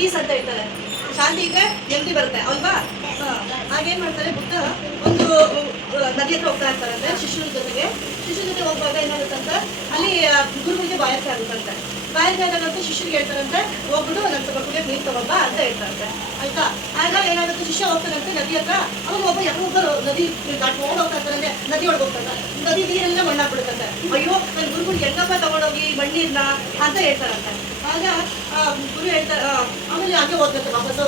Piece ಅಂತ ಹೇಳ್ತಾರೆ. ಶಾಂತಿ ಇದ್ರೆ ನೆಮ್ಮದಿ ಬರುತ್ತೆ ಅಲ್ವಾ. ಹಾಗೇನ್ ಮಾಡ್ತಾರೆ, ಬುದ್ಧ ಒಂದು ನದಿ ಹತ್ರ ಹೋಗ್ತಾ ಇರ್ತಾರಂತೆ ಶಿಷ್ಯನ ಜೊತೆ ಹೋಗುವಾಗ ಏನಾಗುತ್ತಂತ ಅಲ್ಲಿ ಗುರುಗಳಿಗೆ ಬಾಯಾರಿಕೆ ಆಗುತ್ತಂತೆ. ಬಾಯಾರಿಕೆ ಆದಾಗಂತೂ ಶಿಷ್ಯರಿಗೆ ಹೇಳ್ತಾರಂತೆ, ಹೋಗ್ಬಿಟ್ಟು ನನ್ನ ಸ್ವಲ್ಪ ಕುಡಿಯೋಕೆ ನೀರು ತಗೊಂಬ ಅಂತ ಹೇಳ್ತಾರಂತೆ. ಆಯ್ತಾ, ಆಗ ಏನಾಗುತ್ತೆ, ಶಿಷ್ಯ ಹೋಗ್ತಾರಂತೆ ನದಿ ಹತ್ರ. ಅವಾಗ ಯಾರೊಬ್ಬರು ನದಿ ದಾಟ್ಕೊಂಡು ಹೋಗ್ತಾ ಇರ್ತಾರಂತೆ, ನದಿ ಒಳಗೆ ಹೋಗ್ತಾರೆ. ನದಿ ನೀರೆಲ್ಲ ಮಣ್ಣಾಗ್ಬಿಡುತ್ತಂತೆ. ಅಯ್ಯೋ ನನ್ನ ಗುರುಗಳು ಹೆಂಗಪ್ಪ ತಗೊಂಡೋಗಿ ಮಣ್ಣೀರ್ನ ಅಂತ ಹೇಳ್ತಾರಂತೆ. ಆಗ ಗುರು ಹೇಳ್ತಾರೆ, ಆಮೇಲೆ ಹಾಗೆ ಹೋಗ್ಬೇಕು ವಾಪಸ್ಸು.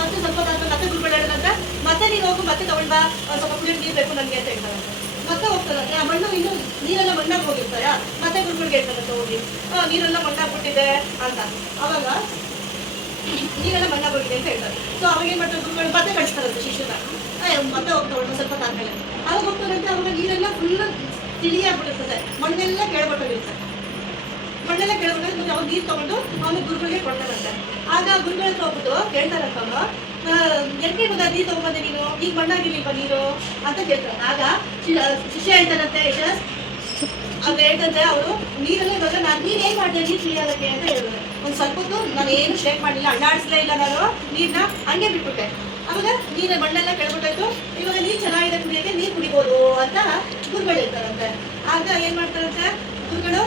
ಮತ್ತೆ ಸ್ವಲ್ಪ ಮತ್ತೆ ಗುರುಗಳು ಹೇಳಿದಂತೆ, ಮತ್ತೆ ನೀನು ಹೋಗು, ಮತ್ತೆ ತಗೊಂಡ್ ಬಾ, ಸ್ವಲ್ಪ ಕುಡಿಯೋಕೆ ನೀರು ಬೇಕು ನನಗೆ ಅಂತ ಹೇಳ್ತಾರಂತೆ. ಮತ್ತೆ ಹೋಗ್ತಾರಂತೆ. ಆ ಮಣ್ಣು ಇನ್ನೂ ನೀರೆಲ್ಲ ಮಣ್ಣಾಗಿ ಹೋಗಿರ್ತಾರೆ. ಮತ್ತೆ ಗುರುಗಳಿಗೆ ಹೇಳ್ತಾರಂತೆ ಹೋಗಿ, ನೀರೆಲ್ಲ ಮಣ್ಣಾಗ್ಬಿಟ್ಟಿದೆ ಅಂತ. ಅವಾಗ ನೀರೆಲ್ಲ ಮಣ್ಣಾಗೋಗಿದೆ ಅಂತ ಹೇಳ್ತಾರೆ. ಸೊ ಅವಾಗ ಏನ್ ಮಾಡ್ತಾರೆ, ಗುರುಗಳು ಮತ್ತೆ ಕಳಿಸ್ತಾರಂತೆ ಶಿಷ್ಯನ. ಮತ್ತೆ ಹೋಗ್ತಾ ಸ್ವಲ್ಪ ತಾದ್ಮೇಲೆ ಅವಾಗ ಹೋಗ್ತಾರಂತೆ. ಅವಾಗ ನೀರೆಲ್ಲ ಫುಲ್ ತಿಳಿಯಾಗ್ಬಿಟ್ಟಿರ್ತದೆ, ಮಣ್ಣೆಲ್ಲ ಕೇಳ್ಬಿಟ್ಟಿರುತ್ತೆ. ಮಣ್ಣೆಲ್ಲ ಕೇಳ್ಬಿಟ್ಟು ಮತ್ತೆ ಅವಾಗ ನೀರು ತಗೊಂಡು ಅವನು ಗುರುಗಳಿಗೆ ಕೊಡ್ತಾರಂತೆ. ಆಗ ಗುರುಗಳ ಹತ್ರ ಹೋಗ್ಬಿಟ್ಟು ಕೇಳ್ತಾರಂತ, ಅವನು ಎಂಟೇ ಗೊತ್ತಾ ನೀರು ತಗೊಂಬಂದೆ ನೀನು, ಈಗ ಮಣ್ಣಾಗಿರ್ಲಿಲ್ವಾ ನೀರು ಅಂತ ಕೇಳ್ತಾರೆ. ಆಗ ಶಿಷ್ಯ ಹೇಳ್ತಾರಂತೆ, ಯಶಸ್ ಅಂತ ಹೇಳ್ತಂತೆ, ಅವರು ನೀರೆಲ್ಲ ಇವಾಗ ನೀನು ಏನ್ ಮಾಡಿದೆ ನೀರು ತಿಳಿಯೋದಕ್ಕೆ ಅಂತ ಹೇಳಿದ್ರೆ, ಒಂದು ಸ್ವಲ್ಪ ಹೊತ್ತು ನಾನು ಏನು ಶೇಕ್ ಮಾಡಲಿಲ್ಲ, ಅಳ್ಳಾಡಿಸ್ಲೇ ಇಲ್ಲ, ನಾನು ನೀರನ್ನ ಹಂಗೆ ಬಿಟ್ಬಿಟ್ಟೆ. ಅವಾಗ ನೀರು ಮಣ್ಣೆಲ್ಲ ಕೆಳಬಿಟ್ಟಾಯ್ತು, ಇವಾಗ ನೀರು ಚೆನ್ನಾಗಿದೆ ಕುಡಿಯೋಕ್ಕೆ, ನೀರು ಕುಡಿಬೋದು ಅಂತ ಗುರುಗಳು ಹೇಳ್ತಾರಂತೆ. ಆಗ ಏನ್ ಮಾಡ್ತಾರಂತೆ ಗುರುಗಳು,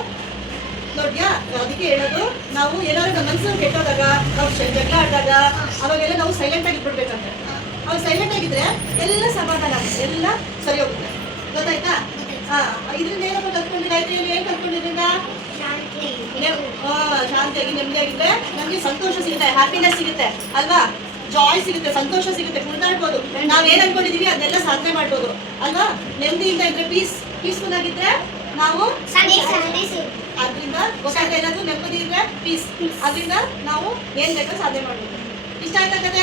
ನೋಡ್ಯಾ ಅದಕ್ಕೆ ಹೇಳೋದು, ನಾವು ಏನಾದ್ರು ನಮ್ಮ ಮನಸ್ಸು ಕೆಟ್ಟೋದಾಗ, ನಾವು ಜಗಳ ಆಡಿದಾಗ ಅವಾಗೆಲ್ಲ ನಾವು ಸೈಲೆಂಟ್ ಆಗಿ ಬಿಡ್ಬೇಕಂತೆ. ಅವಾಗ ಸೈಲೆಂಟ್ ಆಗಿದ್ರೆ ಎಲ್ಲ ಸಮಾಧಾನ ಆಗುತ್ತೆ, ಎಲ್ಲ ಸರಿ ಹೋಗುತ್ತೆ. ಗೊತ್ತಾಯ್ತಾ? ಇದರಿಂದ ಏನಪ್ಪ ಕಲ್ತ್ಕೊಂಡಿದ್ದಾಯ್ತು, ಏನ್ ಕಲ್ತ್ಕೊಂಡಿದ್ರಿಂದ ಶಾಂತಿಯಾಗಿ ನೆಮ್ಮದಿಯಾಗಿದ್ರೆ ನಮ್ಗೆ ಸಂತೋಷ ಸಿಗುತ್ತೆ, ಹ್ಯಾಪಿನೆಸ್ ಸಿಗುತ್ತೆ ಅಲ್ವಾ, ಜಾಯ್ ಸಿಗುತ್ತೆ, ಸಂತೋಷ ಸಿಗುತ್ತೆ, ಕುಣಿದಾಡ್ಬೋದು, ನಾವೇನ್ ಅನ್ಕೊಂಡಿದೀವಿ ಅದನ್ನೆಲ್ಲ ಸಾಧನೆ ಮಾಡ್ಬೋದು ಅಲ್ವಾ. ನೆಮ್ಮದಿಯಿಂದ ಇದ್ರೆ ಪೀಸ್ಫುಲ್ ಆಗಿದ್ರೆ ನಾವು ಅದರಿಂದ ಗೊತ್ತಾಗ್ತಾ ಇರೋದು, ನೆಮ್ಮದಿ ಇದ್ರೆ ಪೀಸ್, ಅದರಿಂದ ನಾವು ಏನ್ ಬೇಕಾದ್ರೂ ಸಾಧನೆ ಮಾಡ್ಬೋದು. ಇಷ್ಟ ಆಯ್ತಾ ಕತೆ?